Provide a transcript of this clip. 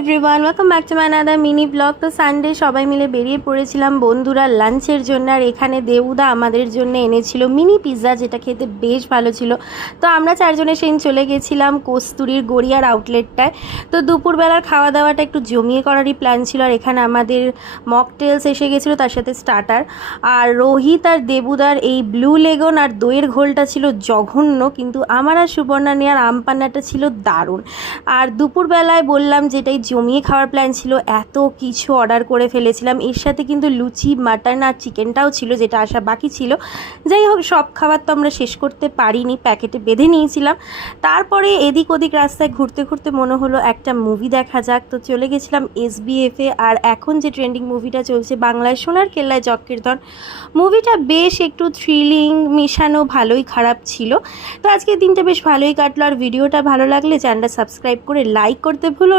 Everyone welcome back to my other mini vlog তো Sunday সবাই মিলে বেরিয়ে পড়েছিলাম বন্ধুরা লাঞ্চের জন্য, আর এখানে দেউদা আমাদের জন্য এনেছিল মিনি পিৎজা যেটা খেতে বেশ ভালো ছিল। তো আমরা চারজনে সেই চলে গেছিলাম কস্তুরির গড়িয়ার আউটলেটটায় তো দুপুরবেলার খাওয়া দাওয়াটা একটু জমিয়ে করারই প্ল্যান ছিল, আর এখানে আমাদের মকটেলস এসে গেছিল তার সাথে স্টার্টার আর রোহিত আর দেবুদার এই ব্লু লেগন আর দইয়ের ঘোলটা ছিল জঘন্য, কিন্তু আমার আর সুবর্ণা নেওয়ার আমপান্নাটা ছিল দারুণ। আর দুপুরবেলায় বললাম যেটাই জমিয়ে খাওয়ার প্ল্যান ছিল, এত কিছু অর্ডার করে ফেলেছিলাম। এর সাথে কিন্তু লুচি মাটন আর চিকেনটাও ছিল, যেটা আসা বাকি ছিল। যাই হোক, সব খাবার তো আমরা শেষ করতে পারিনি প্যাকেটে বেঁধে নিয়েছিলাম। তারপরে এদিক ওদিক রাস্তায় ঘুরতে ঘুরতে মনে হলো একটা মুভি দেখা যাক। তো চলে গেছিলাম এসবিএফে আর এখন যে ট্রেন্ডিং মুভিটা চলছে বাংলায় সোনার কেল্লায় জক্কীর্তন মুভিটা বেশ একটু থ্রিলিং মিশানো, ভালোই খারাপ ছিল। তো আজকের দিনটা বেশ ভালোই কাটলো, আর ভিডিওটা ভালো লাগলে চ্যানেলটা সাবস্ক্রাইব করে লাইক করতে ভুলো।